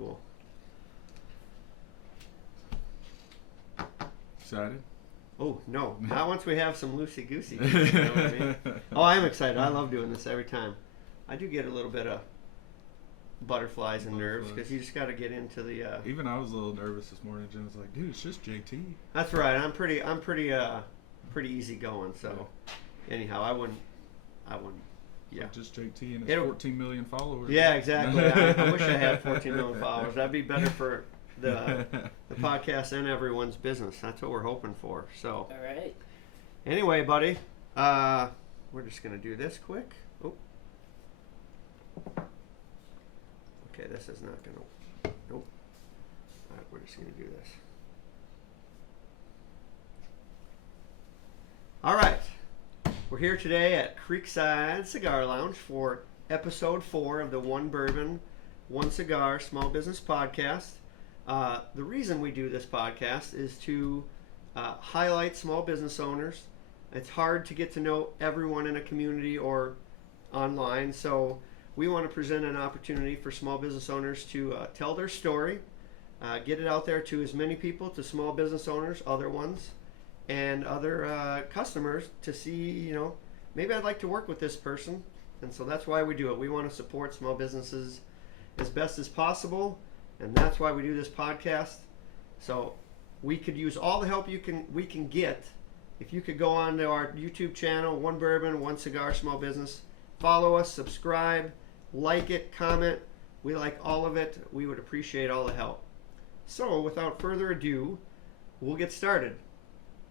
cool. Excited? Oh, no. Not once we have some loosey-goosey. You know what I mean? Oh, I am excited. I love doing this every time. I do get a little bit of butterflies and nerves because you just got to get into the... Even I was a little nervous this morning. Jen was like, dude, it's just JT. That's right. I'm pretty easy going. So, anyhow, I wouldn't... Yeah. Like just JT and his 14 million followers. Yeah, exactly. I wish I had 14 million followers. That'd be better for the podcast and everyone's business. That's what we're hoping for. So, all right. Anyway, buddy, we're just gonna do this quick. Oh, okay. This is not gonna. Nope. All right, we're just gonna do this. All right. We're here today at Creekside Cigar Lounge for episode 4 of the One Bourbon, One Cigar Small Business Podcast. The reason we do this podcast is to highlight small business owners. It's hard to get to know everyone in a community or online, so we want to present an opportunity for small business owners to tell their story, get it out there to as many people, to small business owners, other ones, and other customers to see, maybe I'd like to work with this person. And so that's why we do it. We want to support small businesses as best as possible. And that's why we do this podcast. So we could use all the help we can get. If you could go on to our YouTube channel, One Bourbon, One Cigar Small Business, follow us, subscribe, like it, comment. We like all of it. We would appreciate all the help. So without further ado, we'll get started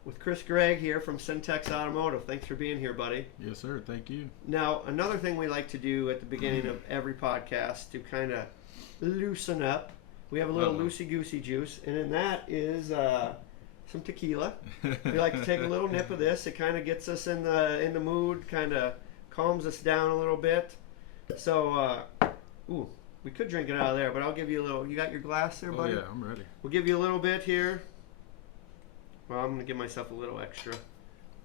with Gregg here from Cen Tex Automotive. Thanks for being here, buddy. Yes, sir. Thank you. Now, another thing we like to do at the beginning of every podcast to kind of loosen up, we have a little loosey-goosey juice, and in that is some tequila. We like to take a little nip of this. It kind of gets us in the mood, kind of calms us down a little bit. So, we could drink it out of there, but I'll give you a little. You got your glass there, buddy? Oh, yeah, I'm ready. We'll give you a little bit here. Well, I'm going to give myself a little extra.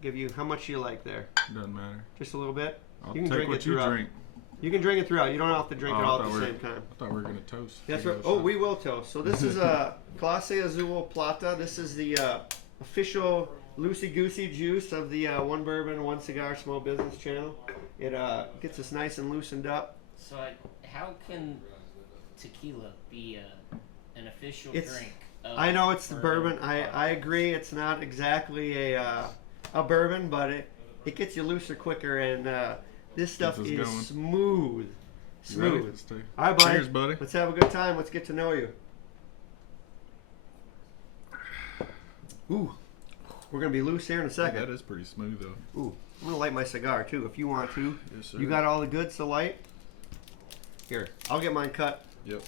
Give you, how much you like there? Doesn't matter. Just a little bit? I'll You can take drink what it throughout. you drink. You can drink it throughout. You don't have to drink it all at the same time. I thought we were going to toast. That's right. Oh, we will toast. So this is Clase Azul Plata. This is the official loosey-goosey juice of the One Bourbon, One Cigar Small Business channel. It gets us nice and loosened up. So how can tequila be an official drink? I know it's the bourbon. I agree. It's not exactly a bourbon, but it gets you looser quicker, and this stuff is smooth. Smooth. All right, buddy. Cheers, buddy. Let's have a good time. Let's get to know you. Ooh, we're gonna be loose here in a second. That is pretty smooth, though. Ooh, I'm gonna light my cigar too, if you want to. Yes, sir. You got all the goods to light? Here, I'll get mine cut. Yep.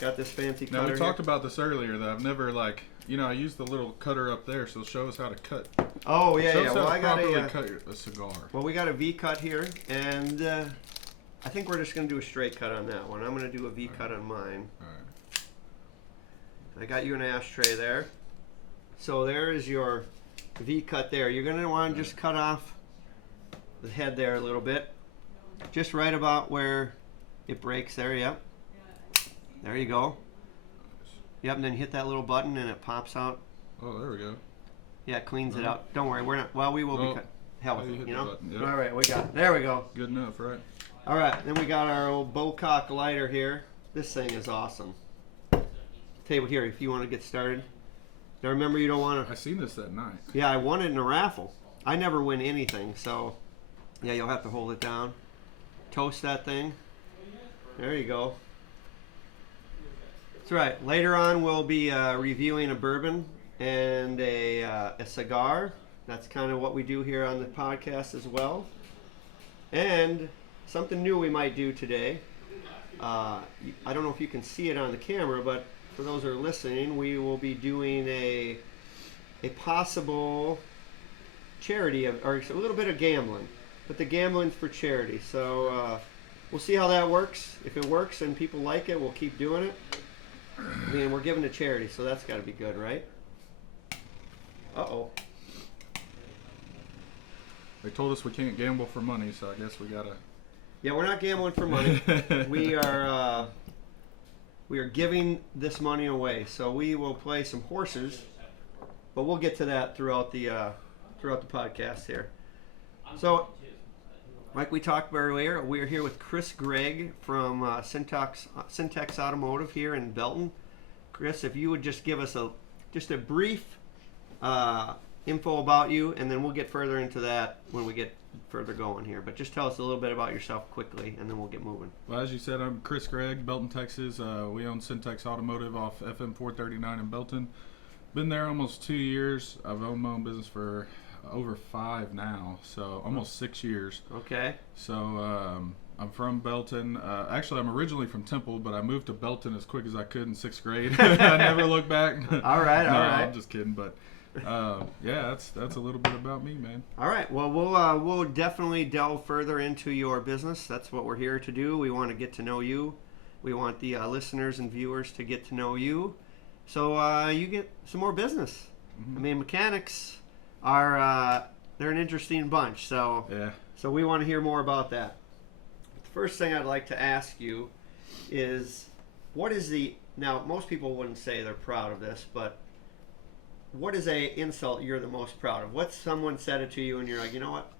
Got this fancy cutter. Now, we talked about this earlier, that I've never, I used the little cutter up there, so show us how to cut. Oh, yeah, show yeah. us Well, how I to got properly cut a cigar. Well, we got a V cut here, and I think we're just going to do a straight cut on that one. I'm going to do a V cut on mine. All right. I got you an ashtray there. So there is your V cut there. You're going to want to just cut off the head there a little bit. Just right about where it breaks there, yep. There you go. Yep, and then hit that little button and it pops out. Oh, there we go. Yeah, it cleans it out. Don't worry, we're not. Well, we will be cut. Hell with it, you know. Yep. All right, we got it. There we go. Good enough, right? All right, then we got our old Bocock lighter here. This thing is awesome. Tell you what, here, if you want to get started. Now remember, you don't want to. I seen this that night. Yeah, I won it in a raffle. I never win anything, so yeah, you'll have to hold it down. Toast that thing. There you go. That's right. Later on, we'll be reviewing a bourbon and a cigar. That's kind of what we do here on the podcast as well. And something new we might do today. I don't know if you can see it on the camera, but for those who are listening, we will be doing a possible charity or a little bit of gambling, but the gambling's for charity. So we'll see how that works. If it works and people like it, we'll keep doing it. I mean, we're giving to charity, so that's got to be good, right? Uh-oh. They told us we can't gamble for money, so I guess we gotta. Yeah, we're not gambling for money. We we are giving this money away. So we will play some horses, but we'll get to that throughout the podcast here. So, like we talked earlier, we're here with Gregg from Cen Tex Automotive here in Belton. Chris, if you would just give us just a brief info about you, and then we'll get further into that when we get further going here. But just tell us a little bit about yourself quickly, and then we'll get moving. Well, as you said, I'm Gregg, Belton, Texas. We own Cen Tex Automotive off FM 439 in Belton. Been there almost 2 years. I've owned my own business for over 5 now, so almost 6 years. Okay. So I'm from Belton. Actually, I'm originally from Temple, but I moved to Belton as quick as I could in 6th grade. I never looked back. All right. I'm just kidding, but yeah, that's a little bit about me, man. All right. Well, we'll definitely delve further into your business. That's what we're here to do. We want to get to know you. We want the listeners and viewers to get to know you, so you get some more business. Mm-hmm. I mean, mechanics are they're an interesting bunch. So yeah. So we want to hear more about that. The first thing I'd like to ask you is, now most people wouldn't say they're proud of this, but what is a insult you're the most proud of? What someone said it to you and you're like, you know what?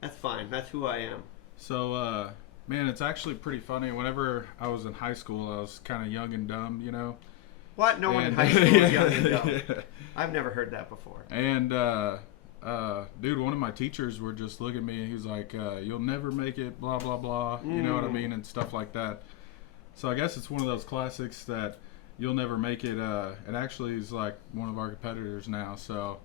That's fine. That's who I am. So, man, it's actually pretty funny. Whenever I was in high school, I was kind of young and dumb, you know. What? No one in high school is young and dumb. Yeah. I've never heard that before. And, dude, one of my teachers were just looking at me and he was like, you'll never make it, blah, blah, blah. You know what I mean? And stuff like that. So I guess it's one of those classics that you'll never make it. And actually he's like one of our competitors now. So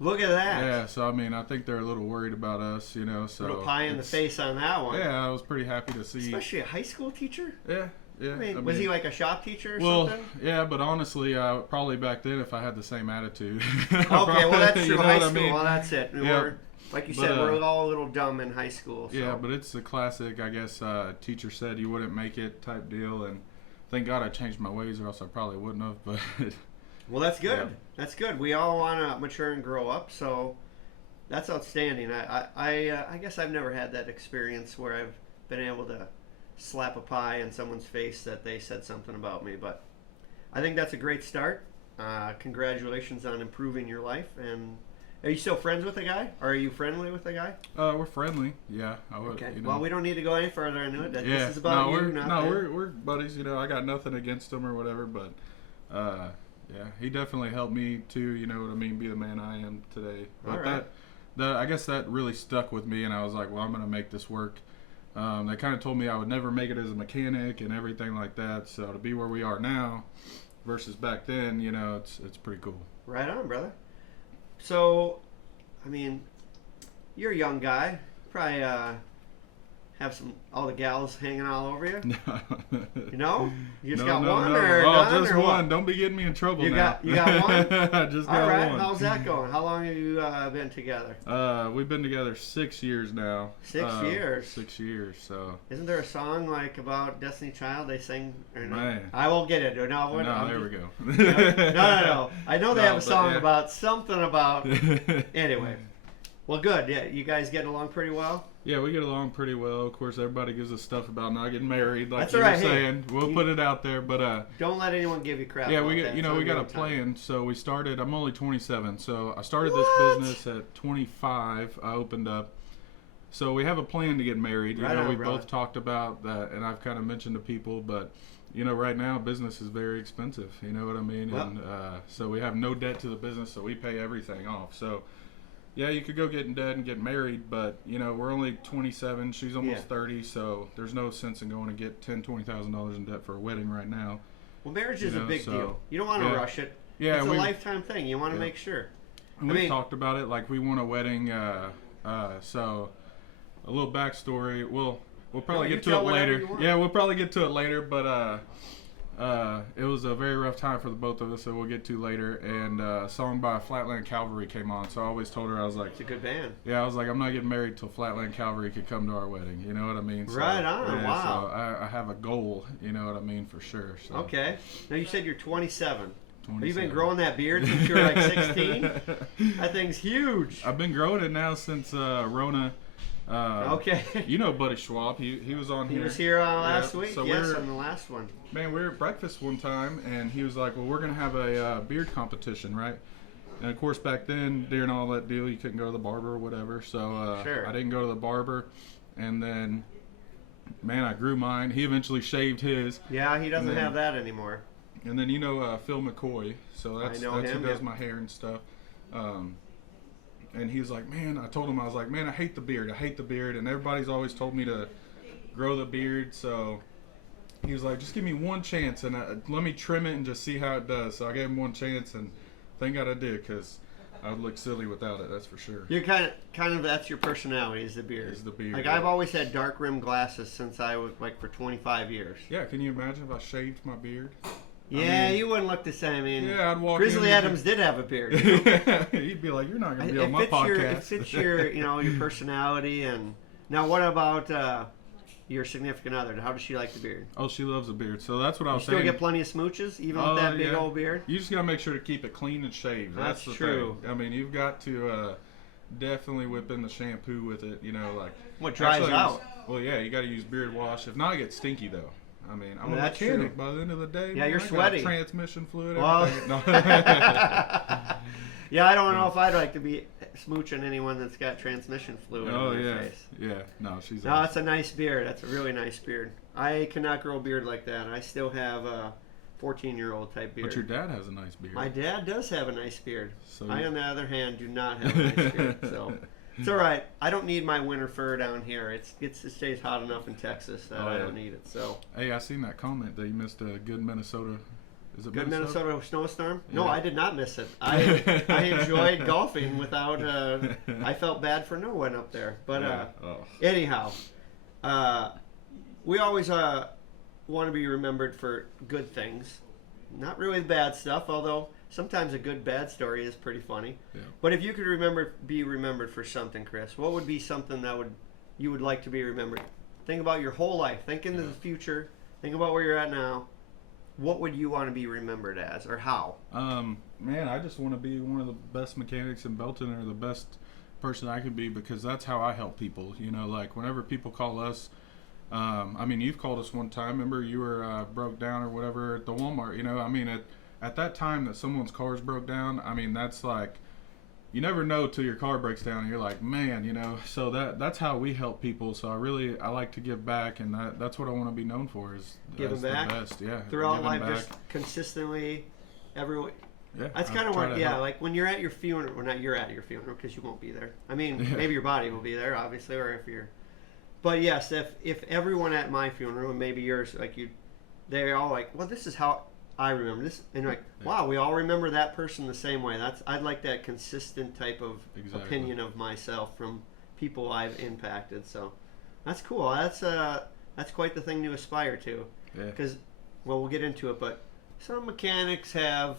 look at that. Yeah. So, I mean, I think they're a little worried about us, you know. So little pie in the face on that one. Yeah, I was pretty happy to see. Especially a high school teacher? Yeah. Yeah, I mean, was he like a shop teacher or something? Yeah, but honestly, probably back then, if I had the same attitude. Okay, well, that's true. You know High what I school, mean? well, that's it. Yeah. Like you said, we're all a little dumb in high school. So. Yeah, but it's a classic, I guess, teacher said you wouldn't make it type deal, and thank God I changed my ways, or else I probably wouldn't have. But well, that's good. Yeah. That's good. We all want to mature and grow up, so that's outstanding. I guess I've never had that experience where I've been able to slap a pie in someone's face that they said something about me, but I think that's a great start. Congratulations on improving your life. And are you still friends with the guy? Or are you friendly with the guy? We're friendly. Yeah, I would. Okay. You know. Well, we don't need to go any further into it. Yeah. This is about you, not them. we're buddies. You know, I got nothing against him or whatever, but yeah, he definitely helped me too. You know what I mean? Be the man I am today. But all right. I guess that really stuck with me, and I was like, well, I'm gonna make this work. They kind of told me I would never make it as a mechanic and everything like that. So to be where we are now versus back then, you know, it's pretty cool. Right on, brother. So, I mean, you're a young guy. Probably have all the gals hanging all over you. You know? You just got one or none? Just or one. What? Don't be getting me in trouble you now. You got one? I just got all right. one. How's that going? How long have you been together? We've been together 6 years now. 6 years? 6 years, so. Isn't there a song like about Destiny Child they sing? Or no? Man. I won't get it. No, there we go. No. I know they have a song yeah. about something about... Anyway. Well, good. Yeah, you guys getting along pretty well? Yeah, we get along pretty well. Of course, everybody gives us stuff about not getting married, like That's you all right. were saying. We'll put it out there, but don't let anyone give you crap. yeah, about we that. we got a plan. So we started. I'm only 27, so I started this business at 25. I opened up. So we have a plan to get married. You know, we both talked about that, and I've kind of mentioned to people, but you know, right now business is very expensive. You know what I mean? Yep. And so we have no debt to the business, so we pay everything off. So. Yeah, you could go get in debt and get married, but you know we're only 27. She's almost 30, so there's no sense in going to get $10,000-$20,000 in debt for a wedding right now. Well, marriage is a big deal. You don't want to rush it. Yeah, it's a lifetime thing. You want to make sure. And we've talked about it. Like we want a wedding. So a little backstory. We'll probably get to it later. Yeah, we'll probably get to it later, but. It was a very rough time for the both of us, so we'll get to later. And a song by Flatland Cavalry came on, so I always told her, I was like, it's a good band. Yeah, I was like, I'm not getting married till Flatland Cavalry could come to our wedding. You know what I mean? So, right on. Yeah, wow. So I have a goal. You know what I mean, for sure. So. Okay. Now you said you're 27. 27. Have you been growing that beard since you were like 16? That thing's huge. I've been growing it now since Rona. Okay. You know Buddy Schwab. He was on here. He was here last week. So yes, on the last one. Man, we were at breakfast one time, and he was like, well, we're going to have a beard competition, right? And, of course, back then, during all that deal, you couldn't go to the barber or whatever. So Sure. I didn't go to the barber. And then, man, I grew mine. He eventually shaved his. Yeah, he doesn't have that anymore. And then, Phil McCoy. So that's him, who does yeah. my hair and stuff. And he was like, man, I told him, I was like, man, I hate the beard. I hate the beard. And everybody's always told me to grow the beard. So he was like, just give me one chance and let me trim it and just see how it does. So I gave him one chance, and thank God I did, because I would look silly without it, that's for sure. You're kind of that's your personality, is the beard. Is the beard. Like, I've always had dark rimmed glasses since I was, like, for 25 years. Yeah, can you imagine if I shaved my beard? Yeah, you wouldn't look the same. I mean, yeah, I'd walk Grizzly in Adams did have a beard. You know? He'd be like, you're not going to be on my podcast. It fits your, your personality. And now, what about your significant other? How does she like the beard? Oh, she loves a beard. So that's what I was saying. You still get plenty of smooches, even with that big old beard? You just got to make sure to keep it clean and shaved. That's the true. thing. I mean, you've got to definitely whip in the shampoo with it, like. What dries out? Well, yeah, you got to use beard wash. If not, it gets stinky, though. I mean, I'm a That's mechanic true. by the end of the day. Yeah, man, you're I got sweaty. Transmission fluid. Well, No. yeah, I don't know if I'd like to be smooching anyone that's got transmission fluid in their face. Yeah, no, she's. No, it's a nice beard. That's a really nice beard. I cannot grow a beard like that. I still have a 14-year-old type beard. But your dad has a nice beard. My dad does have a nice beard. So I, on the other hand, do not have a nice beard. So it's all right. I don't need my winter fur down here. It stays hot enough in Texas that I don't need it. So. Hey, I seen that comment that you missed a good Minnesota. Is it Good Minnesota snowstorm? Yeah. No, I did not miss it. I enjoyed golfing without. I felt bad for no one up there. But anyhow, we always want to be remembered for good things, not really bad stuff. Although sometimes a good bad story is pretty funny. Yeah. But if you could be remembered for something, Chris, what would be something that you would like to be remembered? Think about your whole life. Think into the future. Think about where you're at now. What would you want to be remembered as, or how? Man, I just want to be one of the best mechanics in Belton, or the best person I could be, because that's how I help people. Like whenever people call us, I mean, you've called us one time. Remember, you were broke down or whatever at the Walmart. I mean, at that time that someone's car's broke down, I mean, that's like, you never know till your car breaks down and you're like, man, so that's how we help people. So I like to give back, and that's what I want to be known for, is giving back. The best. Yeah, throughout life, just consistently, everyone. Yeah, that's kind of what, like when you're at your funeral. Well, not you're at your funeral, because you won't be there. I mean, maybe your body will be there, obviously, or if you're. But yes, if everyone at my funeral, and maybe yours, like they're all like, well, this is how I remember this, and you're like, wow, we all remember that person the same way. I'd like that consistent type of opinion of myself from people I've impacted. So that's cool. That's quite the thing to aspire to. Because, we'll get into it, but some mechanics have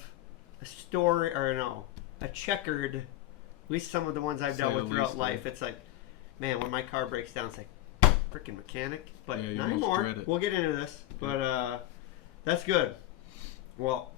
a story, or a checkered. At least some of the ones I've dealt with throughout life. It's like, man, when my car breaks down, it's like, freaking mechanic. But not anymore. We'll get into this, but that's good. Well,